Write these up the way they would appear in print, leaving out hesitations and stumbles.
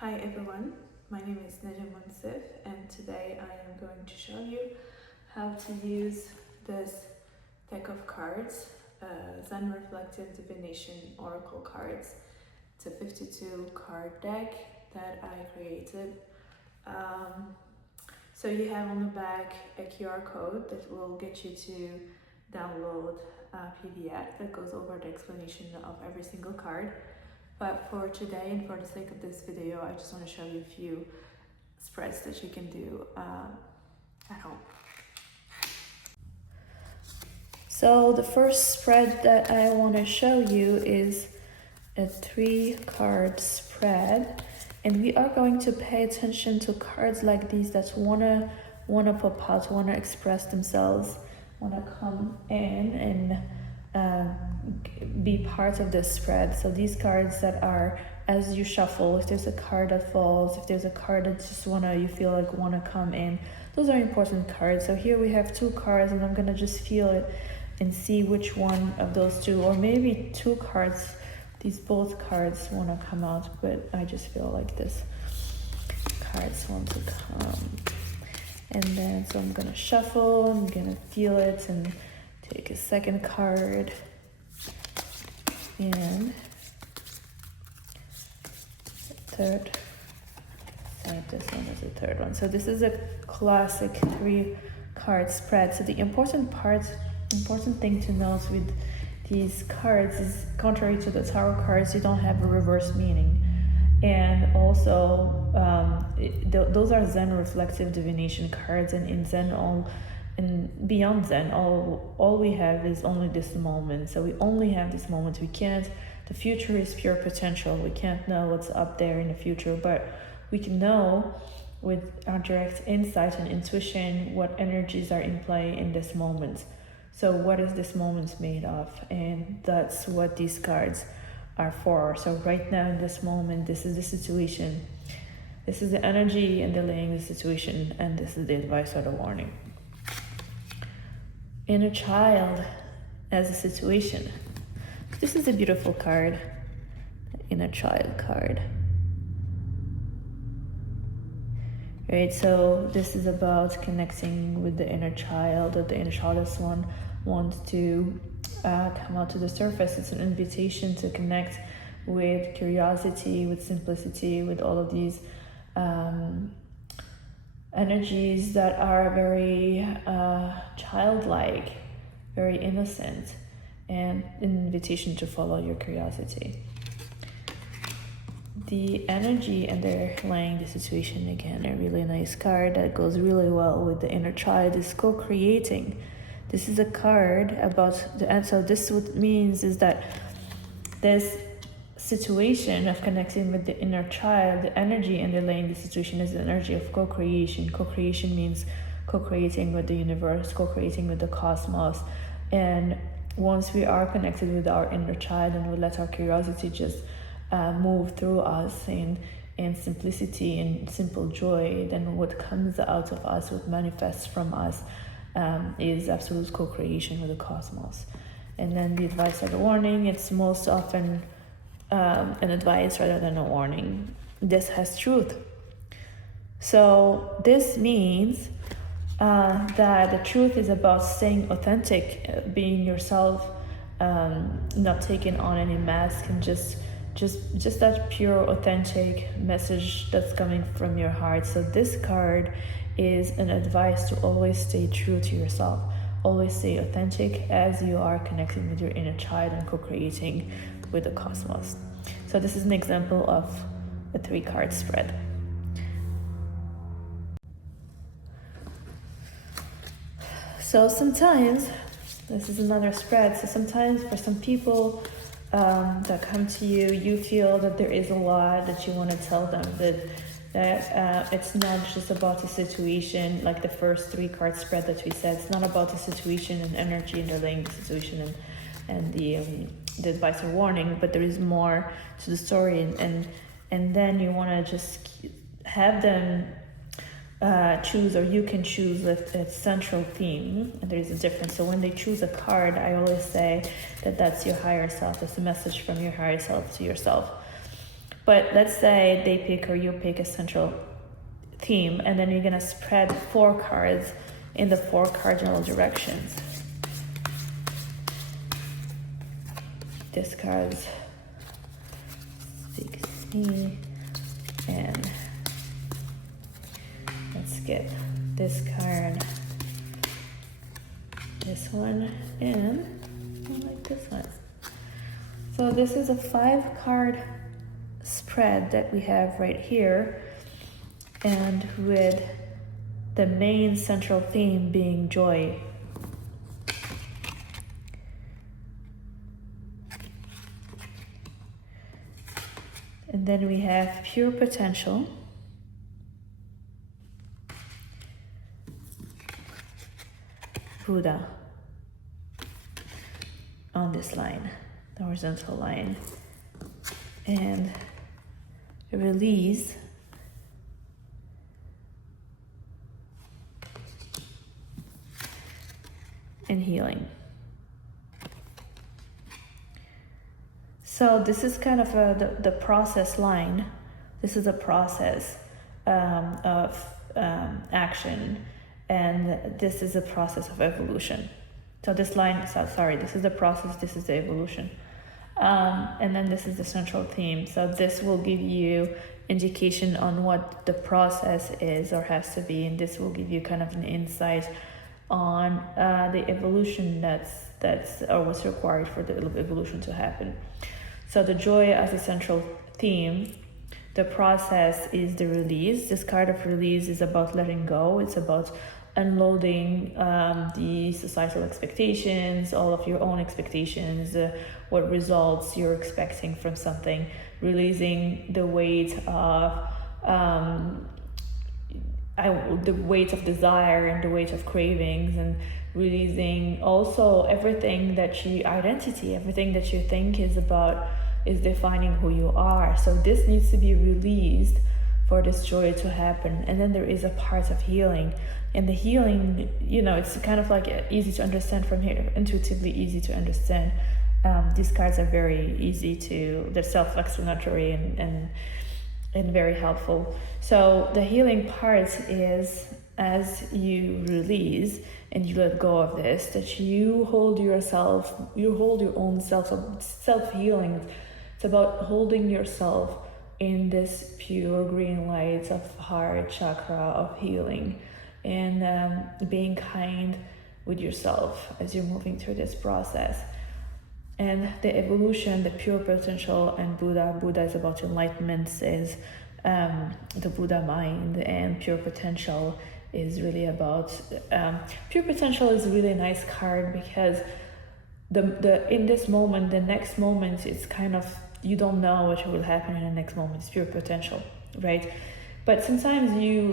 Hi everyone, my name is Nadia Mounsif and today I am going to show you how to use this deck of cards, Zen Reflective Divination Oracle cards. It's a 52 card deck that I created. So you have on the back a QR code that will get you to download a PDF that goes over the explanation of every single card. But for today and for the sake of this video, I just want to show you a few spreads that you can do at home. So the first spread that I want to show you is a 3-card spread, and we are going to pay attention to cards like these that wanna pop out, wanna express themselves, wanna come in and be part of this spread. So these cards that are, as you shuffle, if there's a card that falls, if there's a card that just you feel like wanna come in, those are important cards. So here we have 2 cards, and I'm gonna just feel it and see which one of those 2, or maybe 2 cards, both cards wanna come out, but I just feel like this cards want to come. And then so I'm gonna shuffle, I'm gonna feel it and take a second card and third. So this one is the third one. So this is a classic 3-card spread. So the important thing to note with these cards is, contrary to the tarot cards, you don't have a reverse meaning. And also those are Zen Reflective Divination cards, and in Zen and beyond Zen, all we have is only this moment. So we only have this moment. We can't, the future is pure potential. We can't know what's up there in the future, but we can know with our direct insight and intuition what energies are in play in this moment. So what is this moment made of? And that's what these cards are for. So right now in this moment, this is the situation. This is the energy underlying the situation, and this is the advice or the warning. Inner child as a situation. This is a beautiful card, the inner child card. Right, so this is about connecting with the inner child, or the inner child as one wants to come out to the surface. It's an invitation to connect with curiosity, with simplicity, with all of these energies that are very childlike, very innocent, and an invitation to follow your curiosity. The energy underlying the situation, again, a really nice card that goes really well with the inner child, is co-creating. This is a card about and so this what means is that this situation of connecting with the inner child, the energy underlying the situation is the energy of co-creation. Co-creation means co-creating with the universe, co-creating with the cosmos. And once we are connected with our inner child and we let our curiosity just move through us in simplicity and simple joy, then what comes out of us, what manifests from us, is absolute co-creation with the cosmos. And then the advice or the warning, it's most often an advice rather than a warning. This has truth. So this means that the truth is about staying authentic, being yourself, not taking on any mask, and just that pure, authentic message that's coming from your heart. So this card is an advice to always stay true to yourself, always stay authentic as you are connecting with your inner child and co-creating with the cosmos. So this is an example of a 3-card spread. So sometimes, this is another spread, so sometimes for some people that come to you, you feel that there is a lot that you want to tell them, that it's not just about the situation, like the first 3-card spread that we said. It's not about the situation and energy underlying the situation and the advice or warning, but there is more to the story, and then you want to just have them choose, or you can choose a central theme, and there is a difference. So when they choose a card, I always say that that's your higher self. It's a message from your higher self to yourself. But let's say they pick or you pick a central theme, and then you're gonna spread 4 cards in the 4 cardinal directions. This card speaks to me, and let's get this card, this one, and I like this one. So this is a 5-card spread that we have right here, and with the main central theme being joy. And then we have pure potential, Buddha on this line, the horizontal line, and release, and healing. So this is kind of the process line. This is a process of action, and this is a process of evolution. So this line, this is the process, this is the evolution. And then this is the central theme. So this will give you indication on what the process is or has to be, and this will give you kind of an insight on the evolution that's or what's required for the evolution to happen. So the joy as a central theme, the process is the release. This card of release is about letting go. It's about unloading the societal expectations, all of your own expectations, what results you're expecting from something, releasing the weight of desire and the weight of cravings, and releasing also everything that everything that you think is defining who you are. So this needs to be released for this joy to happen. And then there is a part of healing, and the healing, it's kind of like easy to understand from here, intuitively easy to understand. These cards are very easy they're self-explanatory and very helpful. So the healing part is, as you release and you let go of this, that you hold your own self-healing. It's about holding yourself in this pure green light of heart chakra of healing, and being kind with yourself as you're moving through this process. And the evolution, the pure potential, and Buddha is about enlightenment, is the Buddha mind, and pure potential is really about pure potential is a really nice card, because the in this moment, the next moment, it's kind of, you don't know what will happen in the next moment. It's pure potential, right? But sometimes you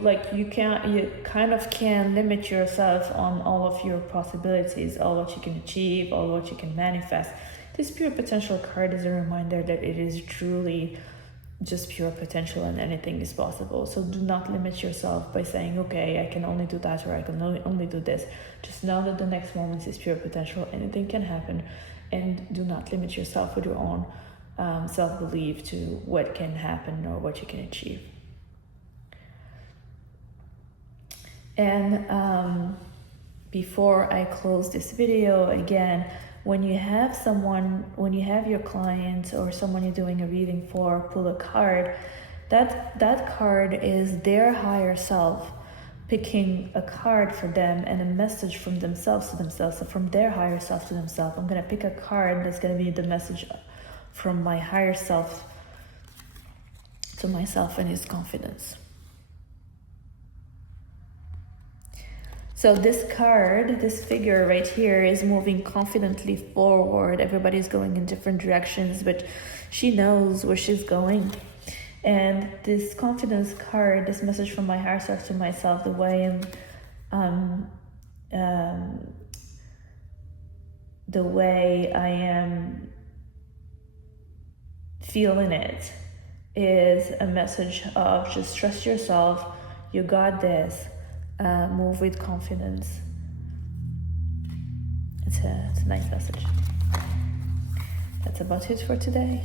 kind of can limit yourself on all of your possibilities, all what you can achieve, all what you can manifest. This pure potential card is a reminder that it is truly just pure potential and anything is possible. So do not limit yourself by saying, okay, I can only do that, or I can only do this. Just know that the next moment is pure potential. Anything can happen, and do not limit yourself with your own self-belief to what can happen or what you can achieve. And before I close this video, again, when you have your client or someone you're doing a reading for, pull a card, that card is their higher self picking a card for them and a message from themselves to themselves. So from their higher self to themselves, I'm going to pick a card that's going to be the message from my higher self to myself and his confidence. So this card, this figure right here, is moving confidently forward. Everybody's going in different directions, but she knows where she's going. And this confidence card, this message from my higher self to myself, the way I am feeling it, is a message of just trust yourself, you got this. Move with confidence. It's a nice message. That's about it for today.